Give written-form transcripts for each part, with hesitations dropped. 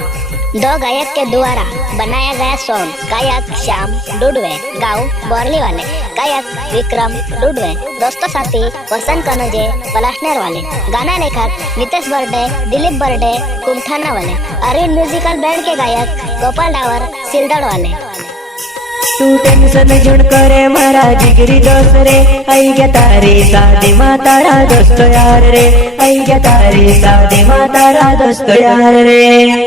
दो गायक के द्वारा बनाया गया सॉन्ग। गायक श्याम डुडवे, गाँव बोरली वाले। गायक विक्रम डुडवे, दोस्तों साथी वसंत कनोजे पलाशनेर वाले। गाना लेखक नितेश बर्डे, दिलीप बर्डे कुमठाना वाले। अरविंद म्यूजिकल बैंड के गायक गोपाल डावर सिलदड़ वाले। तू टेंशन जुड़ करे मारा जिगरी दोस्त रे, आई गया तारी शादी माँ तारा दोस्त यार रे, आई गया तारी शादी माँ तारा दोस्त यार रे।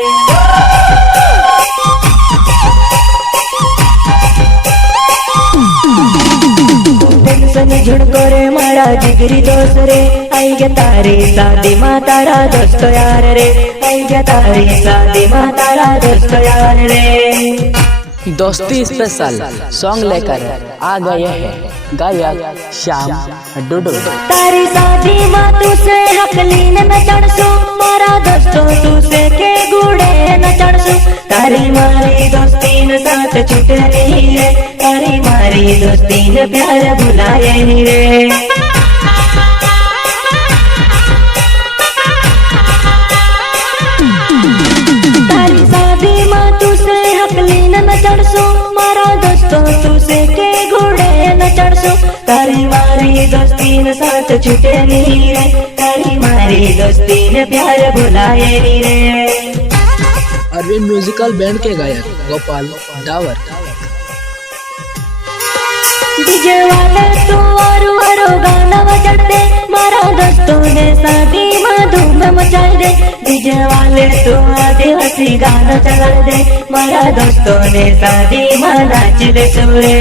टेंशन जुड़ करे मारा जिगरी दोस्त रे, आई गया तारी शादी माँ तारा दोस्त यार रे, आई गया तारी शादी माँ तारा दोस्त यार रे। दोस्ती स्पेशल सॉन्ग लेकर आ गए हैं गायक श्याम डुडवे। तारी शादी माँ तुसे हकलीन न चढ़सू, मारा दोस्तों तुसे के गुड़े न चढ़सू। तारी मारी दोस्ती न साथ छुटे नहीं रे, तारी मारी दोस्ती न प्यार भुलाए नहीं रे। तारी शादी माँ तुसे हकलीन न चढ़सू, मारा दोस्तों तुसे के घोड़े न चढ़सू। तारी मारी दोस्ती न साथ छूटे नहीं रे, तारी मारी दोस्ती न प्यार भुलाए नहीं रे। अरविंद म्यूजिकल बैंड के गायक गोपाल डावर। डीजे वाले तू और गाना बजाते, मारा दोस्तों ने शादी में धूम मचाई दे। डीजे वाले तू आदिवासी गाना चला दे, मारा दोस्तों ने शादी में नाच दे सुरे।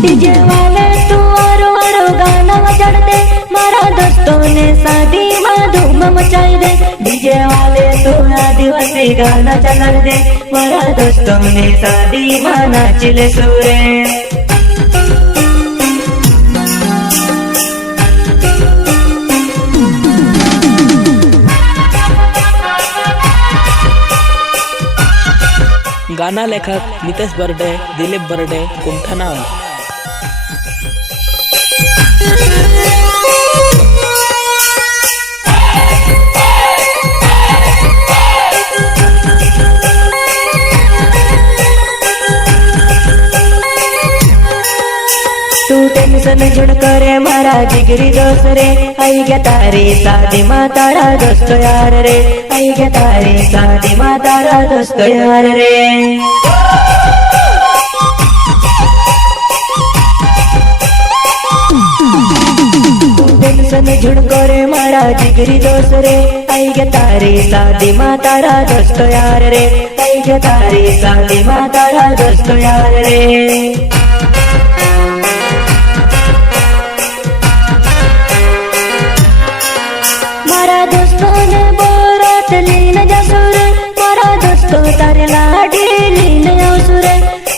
डीजे वाले तू और गाना बजाते, मारा दोस्तों ने शादी में धूम मचाई दे। डीजे वाले तू आदिवासी गाना चला दे, मारा दोस्तों ने शादी में नाच ले सुरे। गाना लेखक नितेश बर्डे, दिलीप बर्डे कुमठाना वाले। तू टेंशन जुड़ करे मारा जिगरी दोस्त रे, आई गया तारी शादी माँ तारा दोस्त यार रे, आई गया तारी शादी माँ तारा दोस्त यार रे। टेंशन जुड़ करे मारा जिगरी दोस्त रे, आई गया तारी शादी माँ तारा दोस्त यार रे, आई गया तारी शादी माँ तारा दोस्त यार रे। मारा दोस्तों ने बोरात लीन जसुर, मारा दोस्तों तारे लाडी लीन असुर।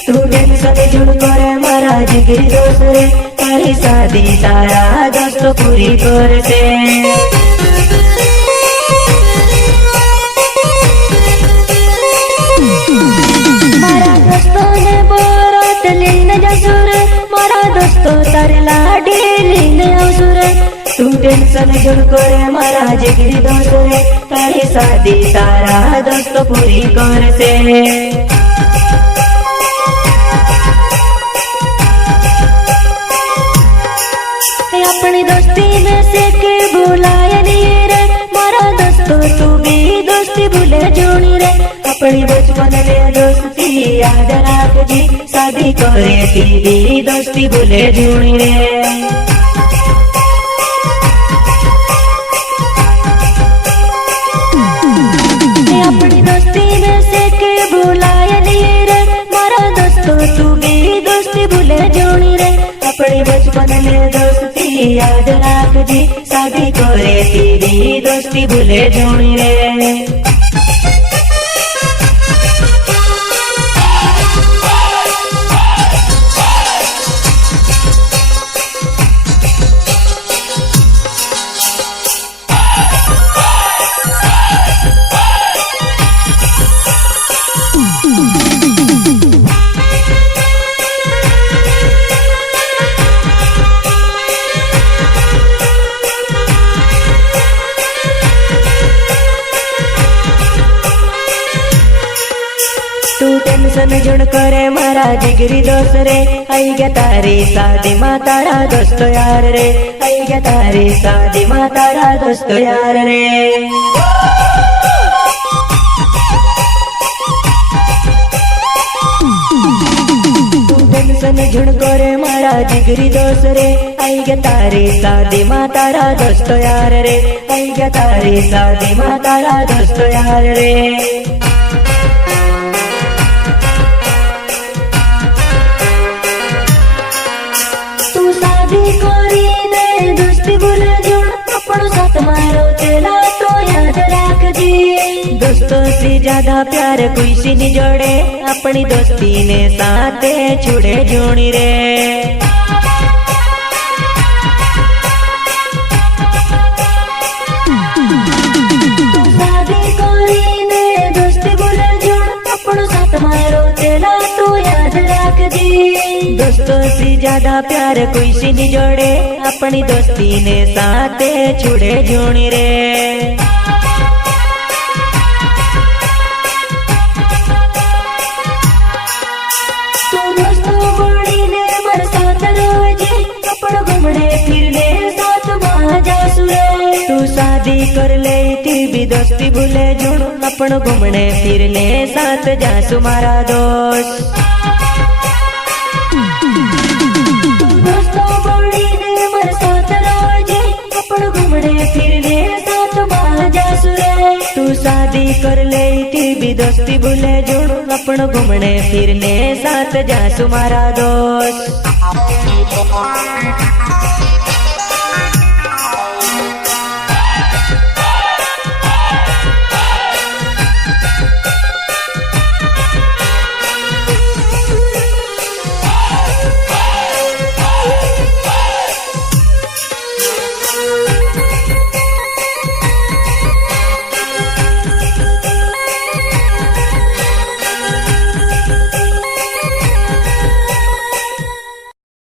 तू टेंशन जुड़ करे मारा जिगरी दोस्त रे, तारी शादी तारा दोस्तों पूरी कर से। मारा दोस्तों ने बोरात लीन जसुर, मारा दोस्तों तारे लाडी लीन असुर। तू टेंशन जुड़ करे मारा जिगरी दोस्त रे, तारी शादी तारा दोस्तों पूरी कर से। अपनी दोस्ती में से के भुलाए नहीं रे, मारा दोस्तों तू भी दोस्ती भूले जोड़ी रे। अपनी बचपन में दोस्ती याद रख जी, शादी करे थी भी दोस्ती भूले जोड़ी रे। अपनी दोस्ती में से के भुलाए नहीं रे, मारा दोस्तों तू भी दोस्ती भूले जोड़ी रे। अपनी बचपन में दोस्ती याद रख जी, शादी करे थी भी दोस्ती भूले जोड़ी रे। टेंशन जुण करे मारा जिगरी दोस्त रे आई गया तारी शादी माँ तारा दोस्त यार रे आई गया तारी शादी माँ तारा दोस्त यार रे टेंशन जुण करे मारा जिगरी दोस्त रे आई गया तारी शादी माँ तारा दोस्त यार रे आई गया तारी शादी माँ तारा दोस्त यार रे तू शादी કરીને દોસ્તી ભૂલે જોણ આપણો સાથ મારો તેલા તો યાદ રાખજે दोस्तों से ज्यादा प्यार कोई सी नहीं जोड़े अपनी दोस्ती ने साथे छुड़े जोड़ी रे शादी કરીને दोस्ती भूले जोड़ આપણો साथ मारो तेला तो याद રાખજે दोस्तों से ज्यादा प्यार कोई सी नहीं जोड़े अपनी दोस्ती ने साथे छुड़े जोड़ी रे तू शादी कर ले थी भी दोस्ती भूले जुड़ अपन घूमने फिरने साथ जासु मारा दोस्त दोस्तों बोली ने मर साथ रोजे अपन घूमने फिरने साथ मारा जासु रे तू शादी कर ले थी भी दोस्ती भूले जुड़ अपन घूमने फिरने साथ जासु मारा दोस्त